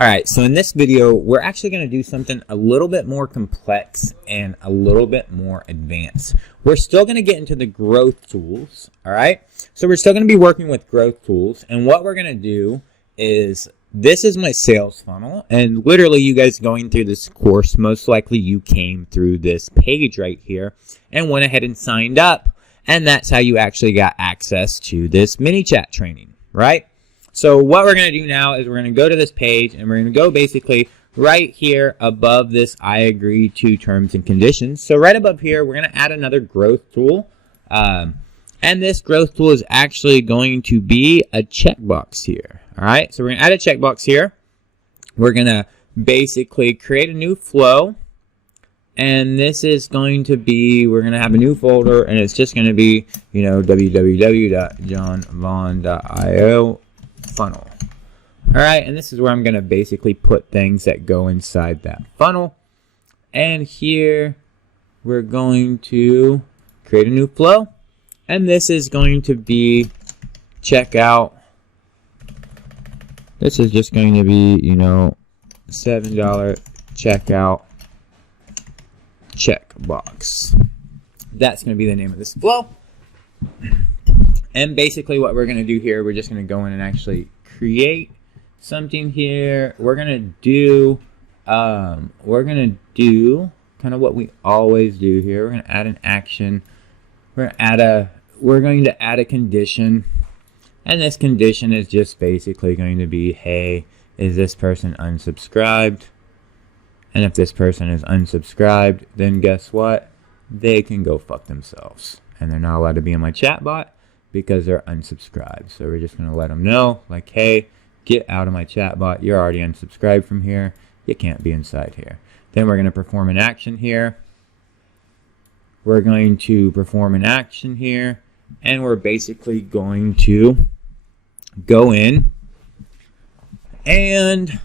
Alright, so in this video, we're actually going to do something a little bit more complex and a little bit more advanced. We're still going to get into the growth tools, alright? So we're still going to be working with growth tools, and what we're going to do is, this is my sales funnel, and literally you guys going through this course, most likely you came through this page right here and went ahead and signed up, and that's how you actually got access to this ManyChat training, right? So what we're going to do now is we're going to go to this page and we're going to go basically right here above this I agree to terms and conditions. So right above here, we're going to add another growth tool. And this growth tool is actually going to be a checkbox here. All right, so we're going to add a checkbox here. We're going to basically create a new flow. And this is going to be, we're going to have a new folder, and it's just going to be, you know, www.johnvaughn.io funnel. All right, and this is where I'm going to basically put things that go inside that funnel. And here we're going to create a new flow, and this is going to be checkout. This is just going to be, you know, $7 checkout checkbox. That's going to be the name of this flow. And basically what we're going to do here, we're just going to go in and actually create something here. We're going to do kind of what we always do here. We're going to add an action. We're going to add a condition. And this condition is just basically going to be, hey, is this person unsubscribed? And if this person is unsubscribed, then guess what? They can go fuck themselves. And they're not allowed to be in my chat bot because they're unsubscribed. So we're just going to let them know, like, hey, get out of my chat bot. You're already unsubscribed from here. You can't be inside here. Then we're going to perform an action here. We're going to perform an action here. And we're basically going to go in and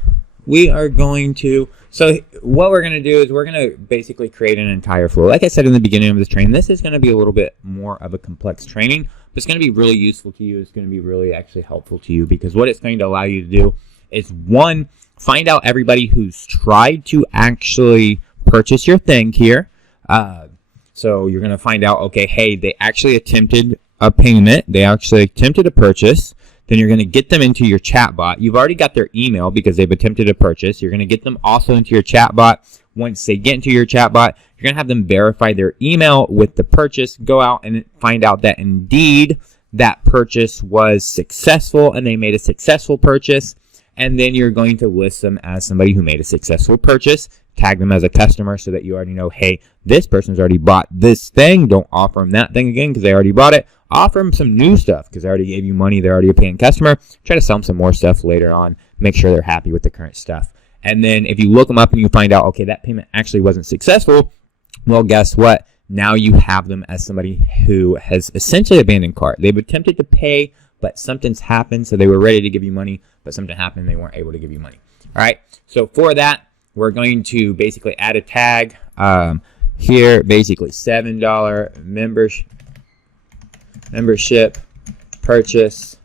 we are going to, so what we're going to do is we're going to basically create an entire flow. Like I said in the beginning of this training, this is going to be a little bit more of a complex training, but it's going to be really useful to you. It's going to be really actually helpful to you because what it's going to allow you to do is, one, find out everybody who's tried to actually purchase your thing here. So you're going to find out, okay, hey, they actually attempted a payment. They actually attempted a purchase. Then you're going to get them into your chat bot. You've already got their email because they've attempted a purchase. You're going to get them also into your chat bot. Once they get into your chat bot, you're going to have them verify their email with the purchase. Go out and find out that indeed that purchase was successful and they made a successful purchase. And then you're going to list them as somebody who made a successful purchase. Tag them as a customer so that you already know, hey, this person's already bought this thing. Don't offer them that thing again because they already bought it. Offer them some new stuff because they already gave you money. They're already a paying customer. Try to sell them some more stuff later on. Make sure they're happy with the current stuff. And then if you look them up and you find out, okay, that payment actually wasn't successful, well, guess what? Now you have them as somebody who has essentially abandoned cart. They've attempted to pay, but something's happened. So they were ready to give you money, but something happened and they weren't able to give you money. All right. So for that, we're going to basically add a tag here, basically $7 membership purchase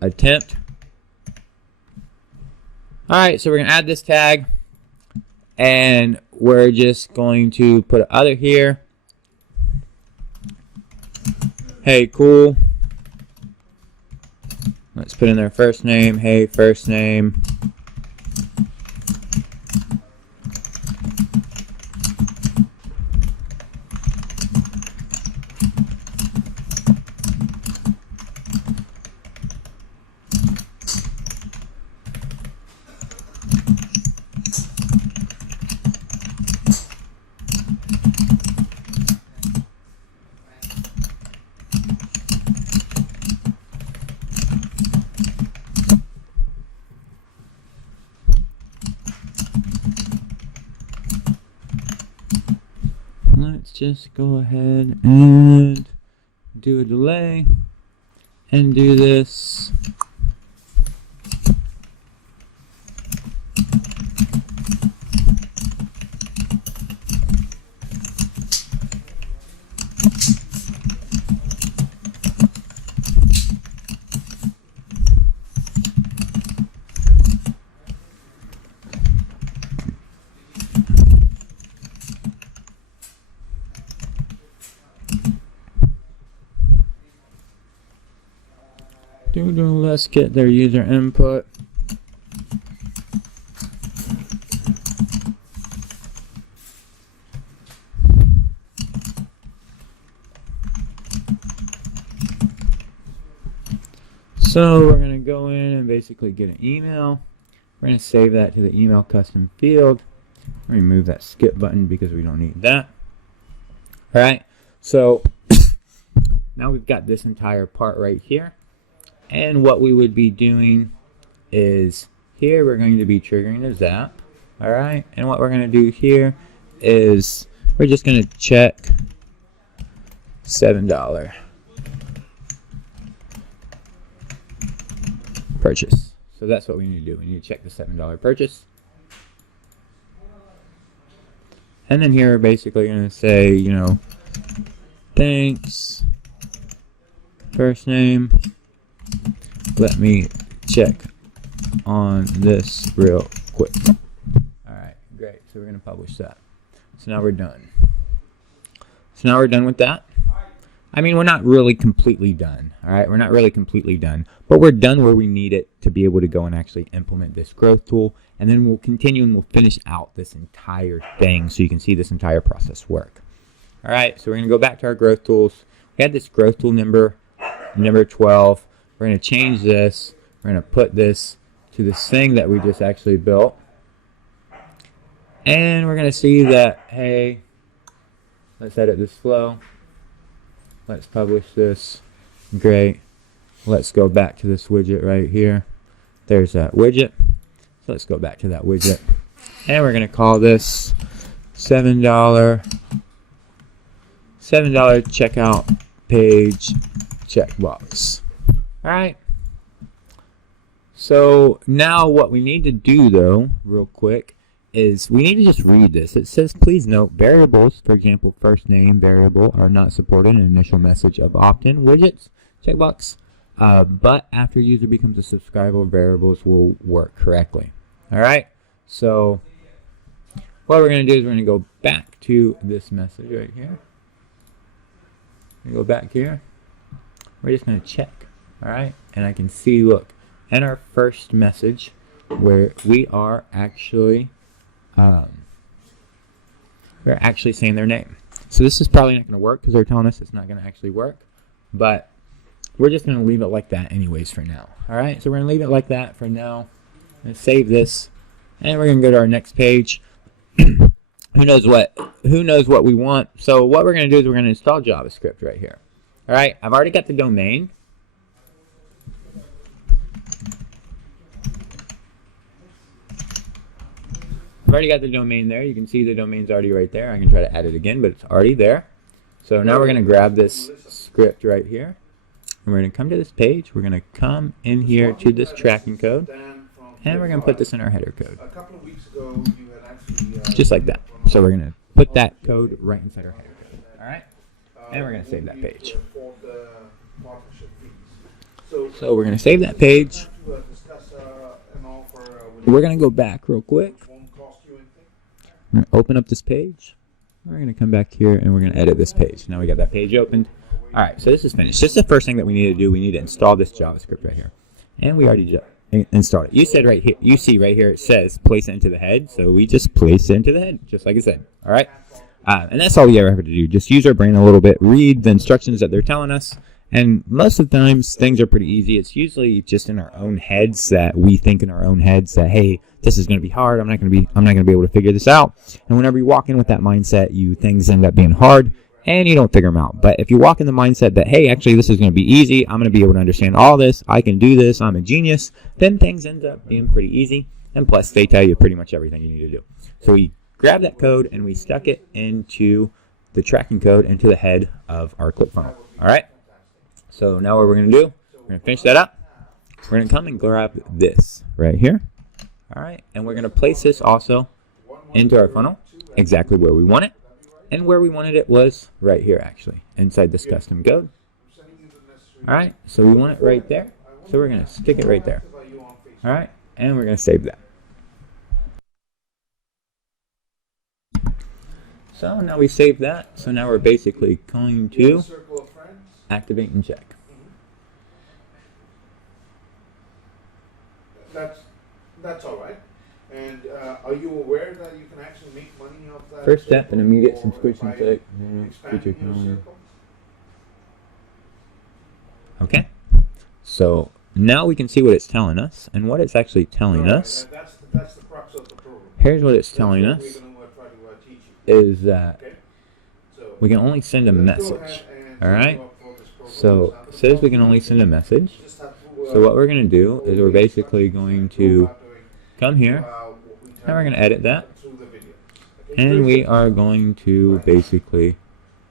attempt. All right, so we're going to add this tag, and we're just going to put other here. Hey, cool. Let's put in their first name. Hey, first name. Let's just go ahead and do a delay and do this. Let's get their user input. So we're going to go in and basically get an email. We're going to save that to the email custom field. Remove that skip button because we don't need that. Alright, so now we've got this entire part right here. And what we would be doing is here we're going to be triggering a zap. Alright, and what we're going to do here is we're just going to check $7 purchase. So that's what we need to do. We need to check the $7 purchase. And then here we're basically going to say, you know, thanks, first name, let me check on this real quick. Alright, great. So we're going to publish that. So now we're done. So now we're done with that. I mean, we're not really completely done, all right? We're not really completely done, but we're done where we need it to be able to go and actually implement this growth tool, and then we'll continue and we'll finish out this entire thing so you can see this entire process work. All right, so we're going to go back to our growth tools. We had this growth tool number 12. We're going to change this. We're going to put this to this thing that we just actually built, and we're going to see that, hey, let's edit this flow. Let's publish this. Great. Let's go back to this widget right here. There's that widget. So let's go back to that widget. And we're going to call this $7 checkout page checkbox. Alright. So now what we need to do though, real quick, is we need to just read this. It says, please note, variables, for example, first name variable, are not supported in initial message of opt-in widgets, checkbox, but after user becomes a subscriber, variables will work correctly. All right, so what we're going to do is we're going to go back to this message right here. We go back here. We're just going to check, all right, and I can see, look, in our first message where we are actually we're actually saying their name. So this is probably not going to work because they're telling us it's not going to actually work, but we're just going to leave it like that anyways for now. Alright, so we're going to leave it like that for now. And save this, and we're going to go to our next page. Who knows what we want. So what we're going to do is we're going to install JavaScript right here. Alright, I've already got the domain. I've already got the domain there. You can see the domain's already right there. I can try to add it again, but it's already there. So now we're going to grab this script right here. And we're going to come to this page. We're going to come in here to this tracking code. And we're going to put this in our header code. Just like that. So we're going to put that code right inside our header code. Alright? And we're going to save that page. So we're going to save that page. We're going to go back real quick. We're going to open up this page. We're going to come back here and we're going to edit this page. Now we got that page opened. Alright, so this is finished. This is the first thing that we need to do. We need to install this JavaScript right here. And we already installed it. You see right here it says place it into the head. So we just place it into the head, just like I said. Alright? And that's all we ever have to do. Just use our brain a little bit, read the instructions that they're telling us. And most of the times things are pretty easy. It's usually just in our own heads that we think in our own heads that, hey, this is going to be hard. I'm not going to be able to figure this out. And whenever you walk in with that mindset, things end up being hard and you don't figure them out. But if you walk in the mindset that, hey, actually this is going to be easy. I'm going to be able to understand all this. I can do this. I'm a genius. Then things end up being pretty easy. And plus they tell you pretty much everything you need to do. So we grabbed that code and we stuck it into the tracking code into the head of our ClickFunnels. All right. So now what we're going to do, we're going to finish that up. We're going to come and grab this right here. All right, and we're going to place this also into our funnel exactly where we want it. And where we wanted it was right here, actually, inside this custom code. All right, so we want it right there. So we're going to stick it right there. All right, and we're going to save that. So now we saved that. So now we're basically going to activate and check. That's all right. And are you aware that you can actually make money off that? First step, circle, an immediate or subscription by to expanding your circle? Okay. So now we can see what it's telling us, and what it's actually telling us. That's the crux of the program. Here's what it's That's telling what us. we're going to try to teach you. Is that Okay? So we can only send a let's go message. ahead and All sign right. you up for this program. So it says we can only send a message. You just have to, So what we're going to do is we're basically going to come here, and we're going to edit that, through the video. and we are going to basically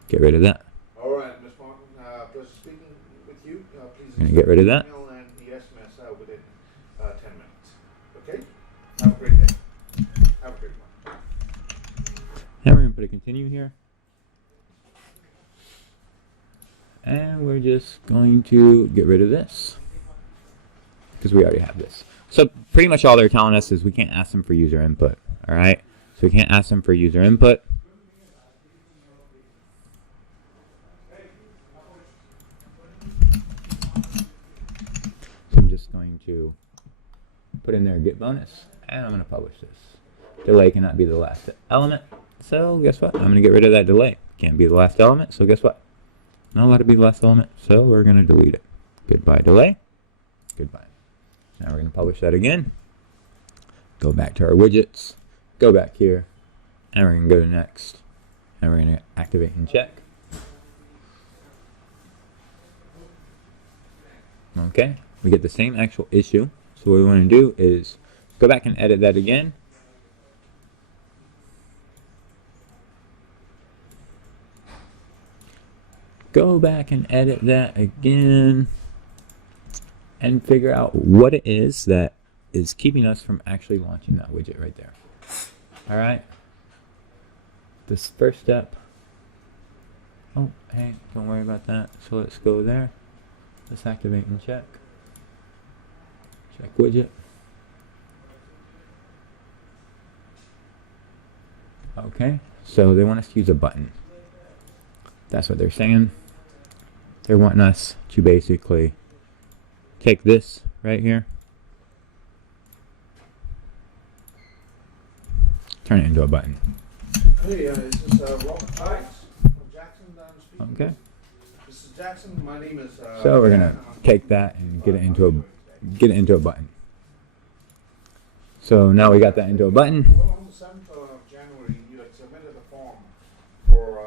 get rid of that. All right, Ms. Martin, pleasure speaking with you. Please Gonna get rid of that. email and the SMS within 10 minutes. Okay? Have a great day. Have a great one. And we're going to put a continue here. And we're just going to get rid of this, because we already have this. So pretty much all they're telling us is we can't ask them for user input. All right? So we can't ask them for user input. So I'm just going to put in there get bonus, and I'm going to publish this. Delay cannot be the last element. So guess what? I'm going to get rid of that delay. Can't be the last element. So guess what? Not allowed to be the last element. So we're going to delete it. Goodbye delay. Goodbye. Now we're going to publish that again. Go back to our widgets. Go back here. And we're going to go to next. And we're going to activate and check. Okay. We get the same actual issue. So what we want to do is go back and edit that again. Go back and edit that again. And figure out what it is that is keeping us from actually launching that widget right there. All right. This first step. Oh, hey, don't worry about that. So let's go there. Let's activate and check. Check widget. Okay, so they want us to use a button. That's what they're saying. They're wanting us to basically take this right here, turn it into a button. Hey, is this Robert Hines from Jackson that I'm speaking? Okay. This is Jackson. My name is. So we're gonna take that and get it into a button. So now we got that into a button. Well, on the 7th of January, you had submitted a form for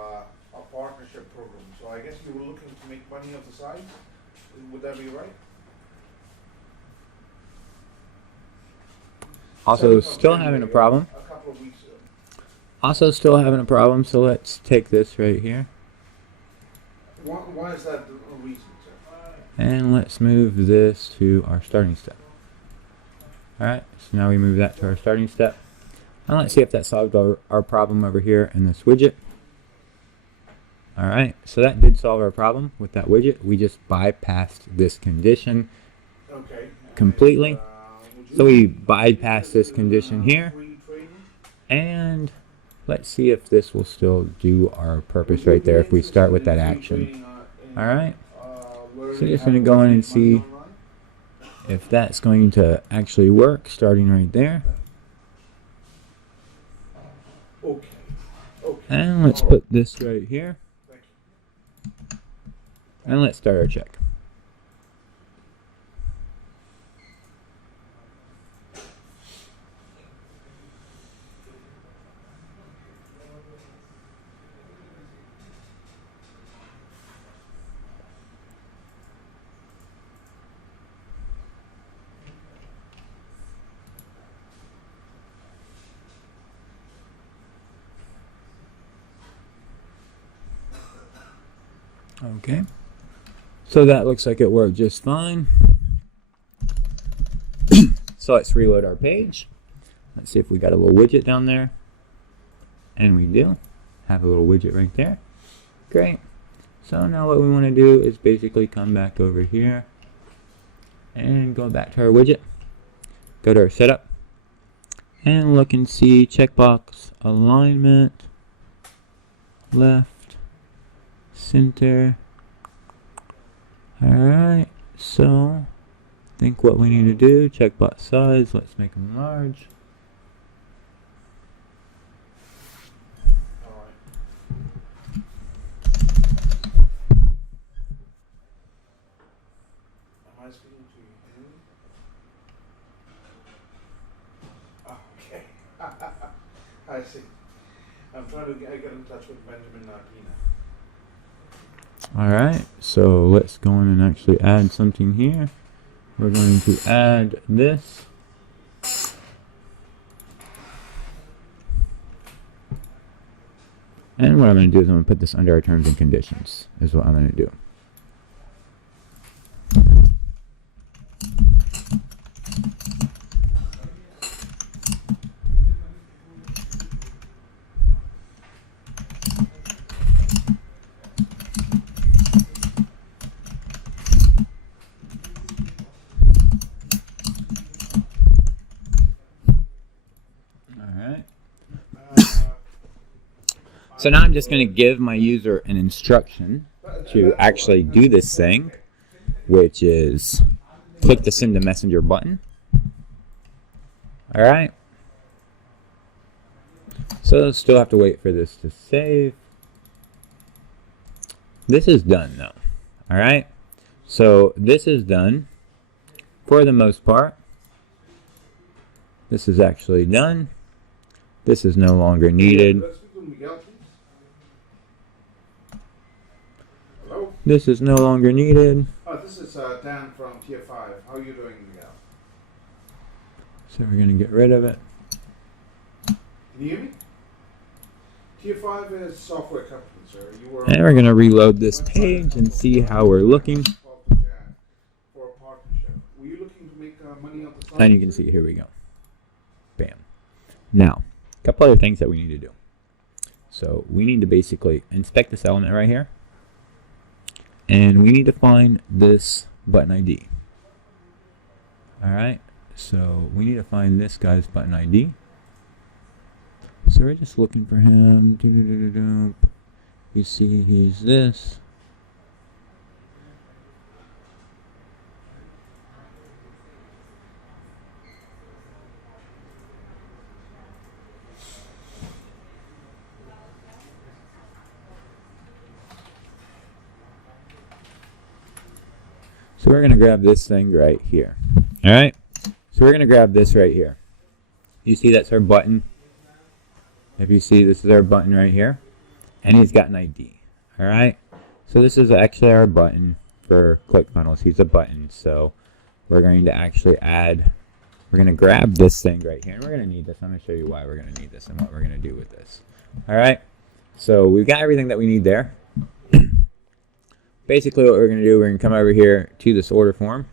a partnership program. So I guess you were looking to make money off the side. Would that be right? Also still having a problem. A couple of weeks ago. Also still having a problem, so let's take this right here. Why is that the reason, sir? And let's move this to our starting step. Alright, so now we move that to our starting step. And let's see if that solved our problem over here in this widget. Alright, so that did solve our problem with that widget. We just bypassed this condition completely. So we bypass this condition here, and let's see if this will still do our purpose right there if we start with that action. Alright, so just going to go in and see if that's going to actually work, starting right there. And let's put this right here, and let's start our check. Okay, so that looks like it worked just fine. So let's reload our page. Let's see if we got a little widget down there. And we do have a little widget right there. Great. So now what we want to do is basically come back over here and go back to our widget. Go to our setup and look and see checkbox alignment, left, center. Alright, so think what we need to do, checkbox size, let's make them large. Am I speaking to you? Oh, okay. I see. I'm trying to get in touch with Benjamin Nartina. Alright, so let's go in and actually add something here. We're going to add this. And what I'm going to do is I'm going to put this under our terms and conditions, is what I'm going to do. So now I'm just going to give my user an instruction to actually do this thing, which is click the send to messenger button. Alright. So still have to wait for this to save. This is done though. Alright. So this is done for the most part. This is actually done. This is no longer needed. This is no longer needed. Oh, this is Dan from Tier 5. How are you doing, Miguel? So we're going to get rid of it. Can you hear me? Tier 5 is software company, sir. And we're going to reload this page and see how we're looking. For a partnership. Were you looking to make money on the side? And you can see, here we go. Bam. Now, a couple other things that we need to do. So we need to basically inspect this element right here. And we need to find this button ID. Alright, so we need to find this guy's button ID. So we're just looking for him. You see he's this. So we're going to grab this thing right here. Alright? So we're going to grab this right here. You see that's our button. If you see, this is our button right here. And he's got an ID. Alright? So this is actually our button for ClickFunnels. He's a button. So we're going to actually add, we're going to grab this thing right here. And we're going to need this. I'm going to show you why we're going to need this and what we're going to do with this. Alright? So we've got everything that we need there. Basically what we're going to do, we're going to come over here to this order form,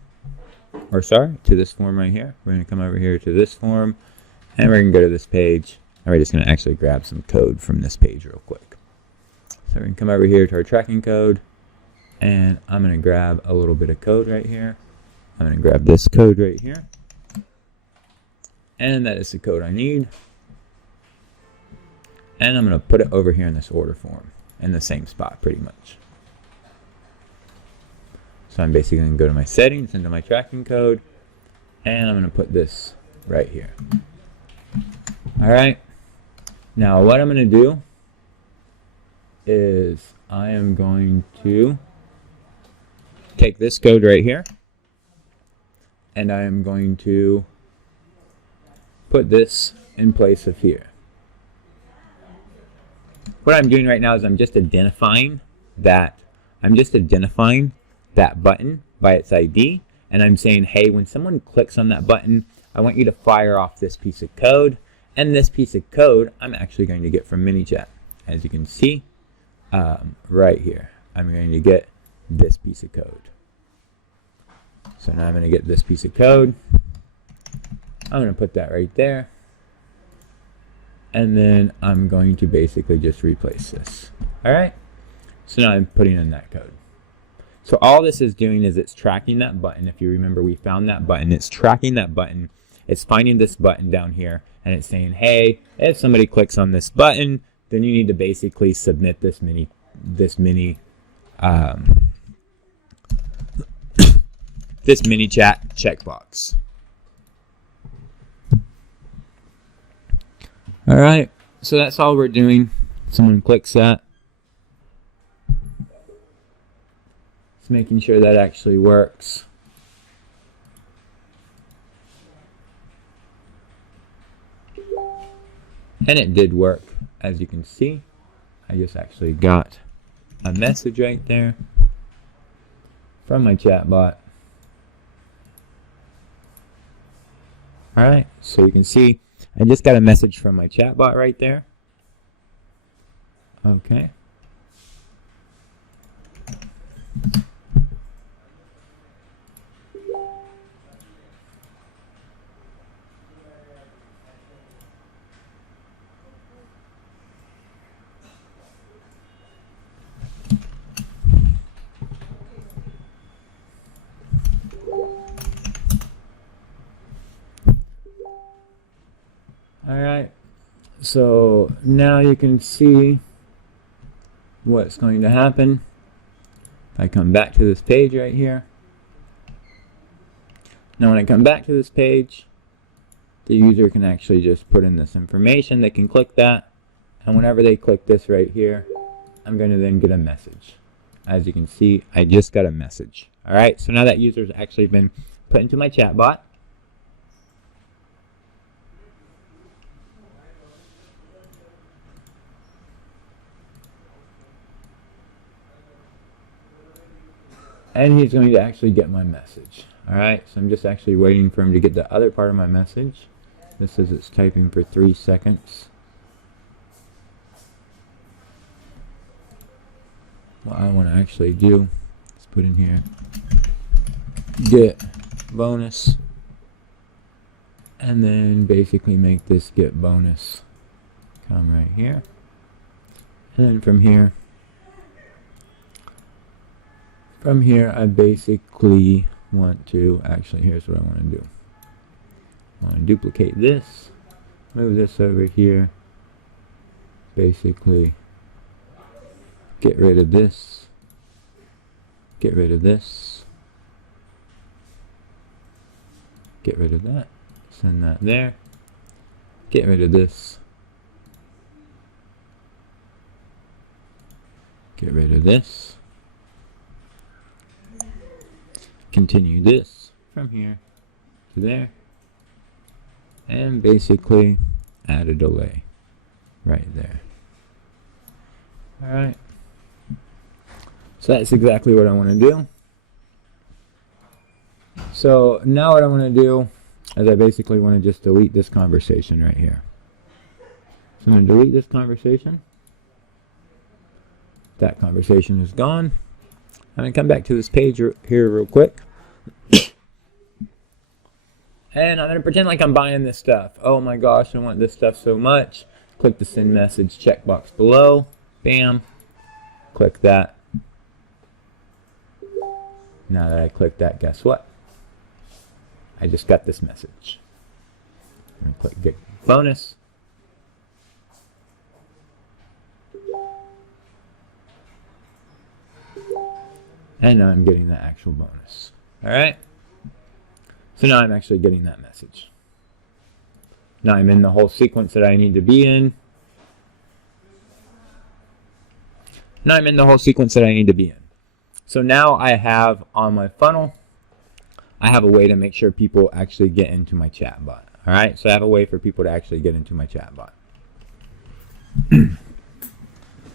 or sorry, to this form right here. We're going to come over here to this form, and we're going to go to this page, and we're just going to actually grab some code from this page real quick. So we're going to come over here to our tracking code, and I'm going to grab a little bit of code right here. I'm going to grab this code right here, and that is the code I need. And I'm going to put it over here in this order form, in the same spot pretty much. So I'm basically going to go to my settings, into my tracking code, and I'm going to put this right here. Alright, now what I'm going to do is I am going to take this code right here, and I am going to put this in place of here. What I'm doing right now is I'm just identifying that button by its ID, and I'm saying, hey, when someone clicks on that button, I want you to fire off this piece of code, and this piece of code I'm actually going to get from ManyChat. As you can see, right here, I'm going to get this piece of code. So now I'm going to get this piece of code. I'm going to put that right there, and then I'm going to basically just replace this. Alright, so now I'm putting in that code. So all this is doing is it's tracking that button. If you remember, we found that button. It's tracking that button. It's finding this button down here, and it's saying, hey, if somebody clicks on this button, then you need to basically submit this this ManyChat checkbox. All right, so that's all we're doing. Someone clicks that. It's making sure that actually works. And it did work, as you can see. I just actually got a message right there from my chatbot. All right, so you can see I just got a message from my chatbot right there. Okay. Alright, so now you can see what's going to happen. If I come back to this page right here. Now when I come back to this page, the user can actually just put in this information. They can click that, and whenever they click this right here, I'm going to then get a message. As you can see, I just got a message. Alright, so now that user's actually been put into my chatbot. And he's going to actually get my message. Alright, so I'm just actually waiting for him to get the other part of my message. This says it's typing for 3 seconds. What I want to actually do is put in here, get bonus, and then basically make this get bonus come right here. And then from here, I basically want to, actually, here's what I want to do. I want to duplicate this, move this over here, basically get rid of this, get rid of this, get rid of that, send that there, get rid of this, get rid of this, continue this from here to there, and basically add a delay right there. Alright, so that's exactly what I want to do. So now what I want to do is I basically want to just delete this conversation right here. So I'm going to delete this conversation. That conversation is gone. I'm going to come back to this page here real quick. And I'm going to pretend like I'm buying this stuff. Oh my gosh, I want this stuff so much. Click the send message checkbox below. Bam. Click that. Now that I click that, guess what? I just got this message. I'm going to click get bonus. And now I'm getting the actual bonus. Alright? So now I'm actually getting that message. Now I'm in the whole sequence that I need to be in. So now I have on my funnel, I have a way to make sure people actually get into my chatbot. Alright? So I have a way for people to actually get into my chatbot.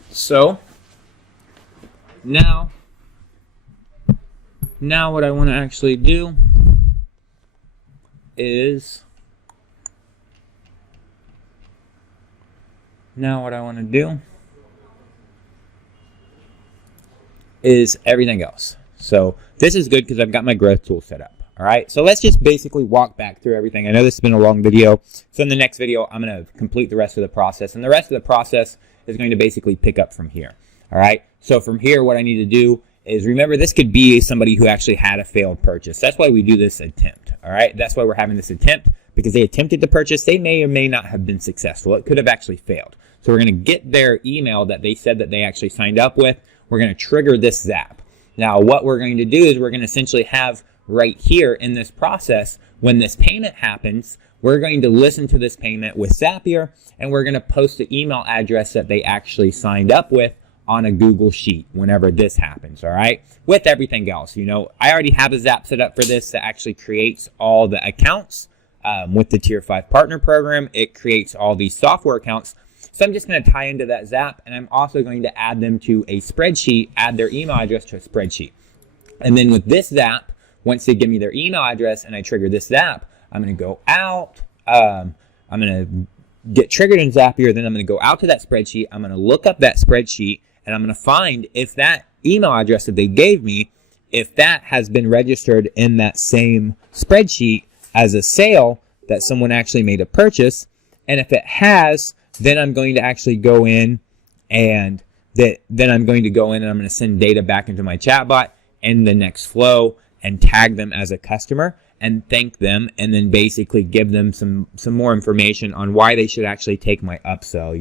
So, now what I want to actually do is everything else. So this is good because I've got my growth tool set up. All right, so let's just basically walk back through everything. I know this has been a long video, so in the next video, I'm going to complete the rest of the process, and the rest of the process is going to basically pick up from here. All right, so from here, what I need to do is, remember, this could be somebody who actually had a failed purchase. That's why we do this attempt. All right, that's why we're having this attempt, because they attempted to purchase. They may or may not have been successful. It could have actually failed. So we're going to get their email that they said that they actually signed up with. We're going to trigger this zap. Now, what we're going to do is we're going to essentially have right here in this process, when this payment happens, we're going to listen to this payment with Zapier, and we're going to post the email address that they actually signed up with on a Google Sheet whenever this happens, all right? With everything else, I already have a Zap set up for this that actually creates all the accounts. With the Tier 5 Partner Program, it creates all these software accounts. So I'm just going to tie into that Zap, and I'm also going to add them to a spreadsheet, add their email address to a spreadsheet. And then with this Zap, once they give me their email address and I trigger this Zap, I'm going to go out. I'm going to get triggered in Zapier. Then I'm going to go out to that spreadsheet. I'm going to look up that spreadsheet, and I'm going to find if that email address that they gave me, if that has been registered in that same spreadsheet as a sale that someone actually made a purchase. And if it has, then I'm going to actually go in and I'm going to send data back into my chatbot in the next flow and tag them as a customer and thank them, and then basically give them some more information on why they should actually take my upsell,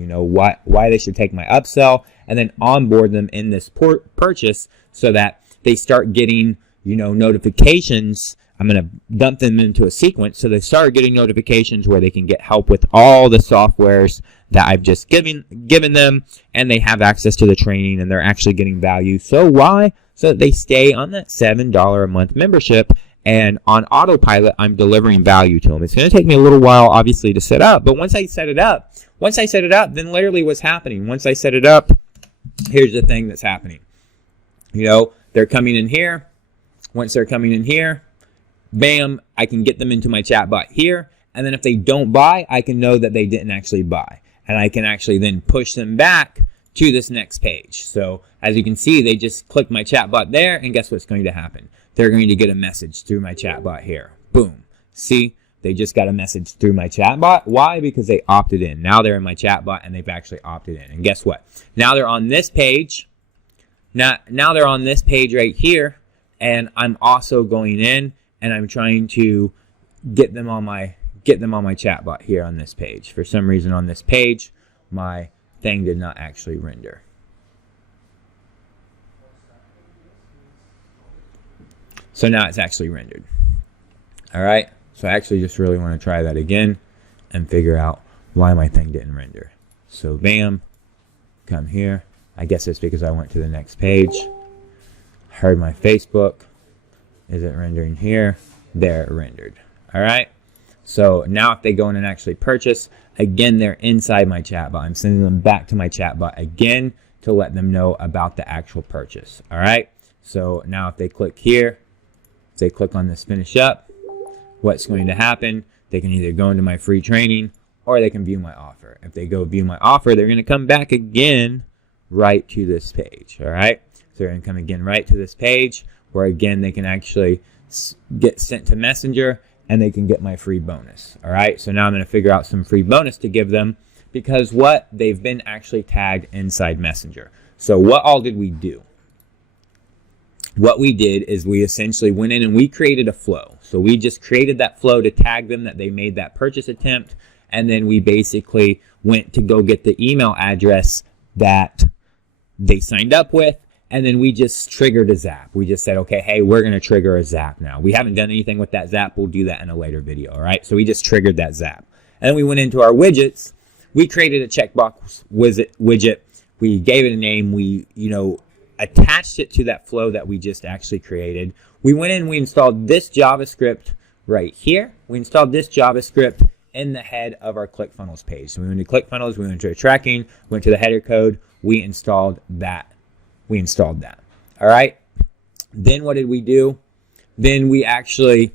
why they should take my upsell, and then onboard them in this purchase so that they start getting, notifications. I'm going to dump them into a sequence so they start getting notifications where they can get help with all the softwares that I've just given them, and they have access to the training, and they're actually getting value. So why? So that they stay on that $7 a month membership, and on autopilot, I'm delivering value to them. It's going to take me a little while, obviously, to set up, but once I set it up, then literally what's happening, once I set it up, here's the thing that's happening. They're coming in here. Once they're coming in here, bam, I can get them into my chatbot here. And then if they don't buy, I can know that they didn't actually buy. And I can actually then push them back to this next page. So as you can see, they just click my chatbot there, and guess what's going to happen? They're going to get a message through my chatbot here. Boom. See, they just got a message through my chatbot. Why? Because they opted in. Now they're in my chatbot, and they've actually opted in. And guess what? Now they're on this page. Now they're on this page right here, and I'm also going in and I'm trying to get them on my chatbot here on this page. For some reason on this page, my thing did not actually render. So now it's actually rendered. All right. So I actually just really want to try that again and figure out why my thing didn't render. So bam, come here. I guess it's because I went to the next page. Heard my Facebook. Is it rendering here? There, it rendered. All right. So now if they go in and actually purchase, again, they're inside my chatbot. I'm sending them back to my chatbot again to let them know about the actual purchase. All right. So now if they click here, if they click on this finish up, what's going to happen? They can either go into my free training or they can view my offer. If they go view my offer, they're going to come back again right to this page. All right. So they're going to come again right to this page where again they can actually get sent to Messenger and they can get my free bonus. All right. So now I'm going to figure out some free bonus to give them because they've been actually tagged inside Messenger. So what all did we do? What we did is we essentially went in and we created a flow. So we just created that flow to tag them that they made that purchase attempt. And then we basically went to go get the email address that they signed up with. And then we just triggered a Zap. We just said, okay, hey, we're going to trigger a Zap now. We haven't done anything with that Zap. We'll do that in a later video. All right. So we just triggered that Zap. And then we went into our widgets. We created a checkbox widget. We gave it a name. We, attached it to that flow that we just actually created. We went in, we installed this JavaScript right here. We installed this JavaScript in the head of our ClickFunnels page. So we went to ClickFunnels, we went to tracking, went to the header code, we installed that. All right. Then what did we do? Then we actually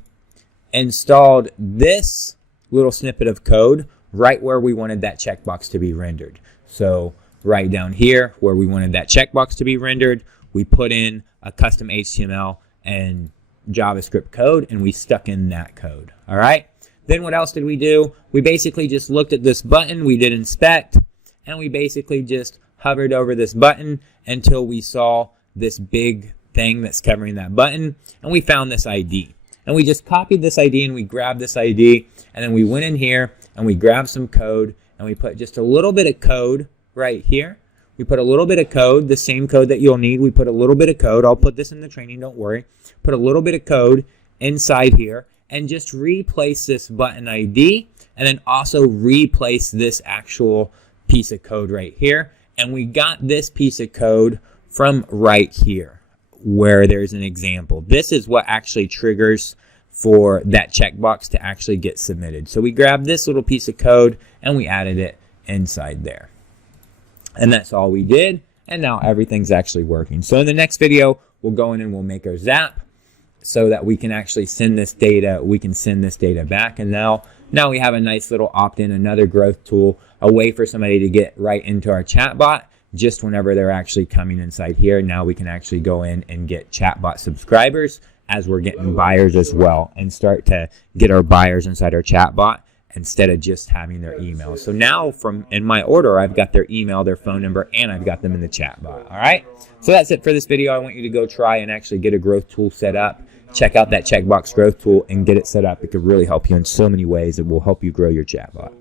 installed this little snippet of code right where we wanted that checkbox to be rendered. So right down here where we wanted that checkbox to be rendered, we put in a custom HTML and JavaScript code and we stuck in that code. All right. Then what else did we do? We basically just looked at this button, we did inspect, and we basically just hovered over this button until we saw this big thing that's covering that button, and we found this ID. And we just copied this ID and we grabbed this ID, and then we went in here and we grabbed some code and we put just a little bit of code right here. We put a little bit of code, the same code that you'll need. We put a little bit of code. I'll put this in the training, don't worry. Put a little bit of code inside here and just replace this button ID, and then also replace this actual piece of code right here. And we got this piece of code from right here where there's an example. This is what actually triggers for that checkbox to actually get submitted. So we grabbed this little piece of code and we added it inside there. And that's all we did. And now everything's actually working. So in the next video, we'll go in and we'll make our Zap so that we can actually send this data. We can send this data back. And now we have a nice little opt-in, another growth tool, a way for somebody to get right into our chatbot just whenever they're actually coming inside here. Now we can actually go in and get chatbot subscribers as we're getting buyers as well, and start to get our buyers inside our chatbot instead of just having their email. So now in my order, I've got their email, their phone number, and I've got them in the chatbot. All right. So that's it for this video. I want you to go try and actually get a growth tool set up. Check out that Checkbox growth tool and get it set up. It could really help you in so many ways. It will help you grow your chatbot.